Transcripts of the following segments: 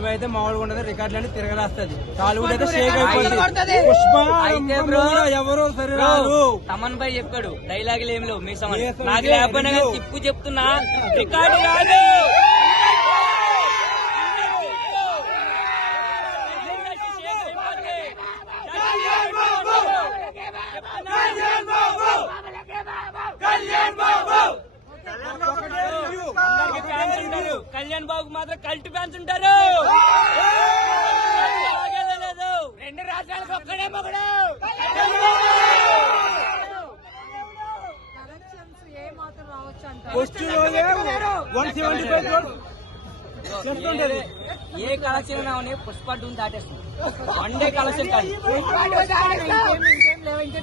Cinema అయితే మామూలుగా ఉండదు, రికార్డులన్నీ తిరగరాస్తుంది. టాలీవుడ్ అయితే షేక్ అయిపోతుంది. పుష్ప ఎవరు సరే రాదు. తమన్ భాయ్ చెప్పాడు డైలాగులు ఏం లేవు, మీ సమస్య నాకు లేకపోయినా కానీ తిప్పు చెప్తున్నా రికార్డు రాదు. కళ్యాణ్ బాబుకి మాత్రం కల్ట్ ఫ్యాన్స్ ఉంటారు. రెండు రాష్ట్రాలకు ఒక్కడే మొగడు. ఏ కలెక్షన్ రావని పుష్ప టూని దాటేస్తుంది. వన్ డే కలెక్షన్ కాదు,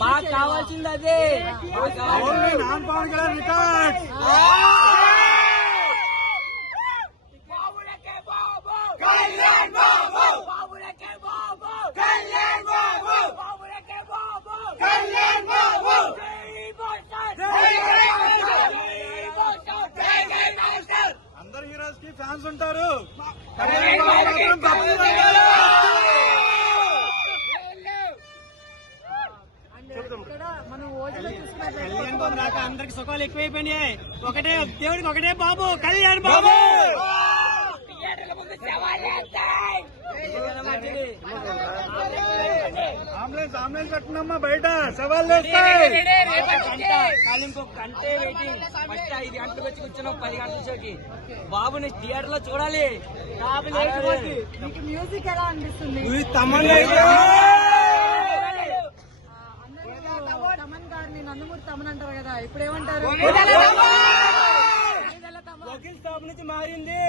మాకు కావాల్సింది అదే. అందరు హీరోస్ కి ఫ్యాన్స్ ఉంటారు. నాకు అందరికి సుఖాలు ఎక్కువైపోయినాయి. ఒకటే దేవుడికి ఒకటే బాబు, కళ్యాణ్ బాబు. అంబులెన్స్ కట్టినమ్మా, బయట సవాళ్ళు ఇంకొక గంటే వెయిటింగ్. ఫస్ట్ 5 గంటలకు వచ్చి కూర్చున్నాం, 10 గంటల షోకి. బాబుని థియేటర్ లో చూడాలి. మ్యూజిక్ ఎలా అనిపిస్తుంది? తమన్ గారిని నందమూరి తమన్ అంటారు కదా, ఇప్పుడు ఏమంటారు? వకీల్ సాబ్ నుంచి మారింది,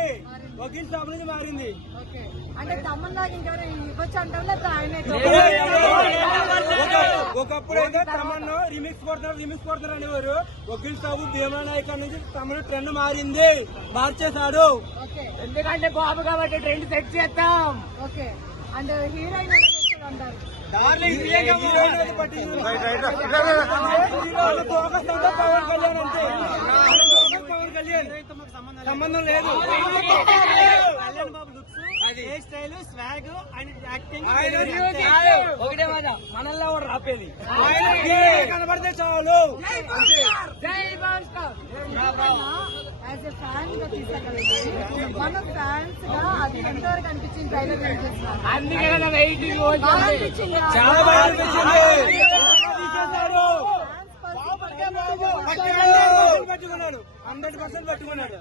వకీల్ సాబ్ నుంచి మారింది. ఓకే, అంటే తమన్ దాకా ఇంకెవరైనా ఇవ్వచ్చు అంటారు లేదా ఆయనే? ఒకప్పుడు అయితే తమన్ రిమిక్స్ కొడతారు అనేవారు. వకీల్ సాబు భీమా నాయక్ నుంచి తమన్ ట్రెండ్ మారింది, మార్చేశాడు. ఎందుకంటే బాబు కాబట్టి ట్రెండ్ సెట్ చేస్తాం. ఓకే, అండ్ హీరోయిన్ అంటారు. పవన్ కళ్యాణ్ అంతే, పవన్ కళ్యాణ్ సంబంధం లేదు. Kalyan Babu looks, style, swag and acting ఒకటే మాట, మనల్లా కూడా రాపేది కనబడితే చాలు. యాజ్ ఎ ఫ్యాన్ గా తీసుకెళ్ళి మన ఫ్యాన్స్ గా అది ఎంతవరకు అనిపించింది? ట్రైలర్ అందుకే కదా వెయిటింగ్. చాలా బాగా అనిపించింది. పట్టుకున్నాడు, 100% పట్టుకున్నాడు.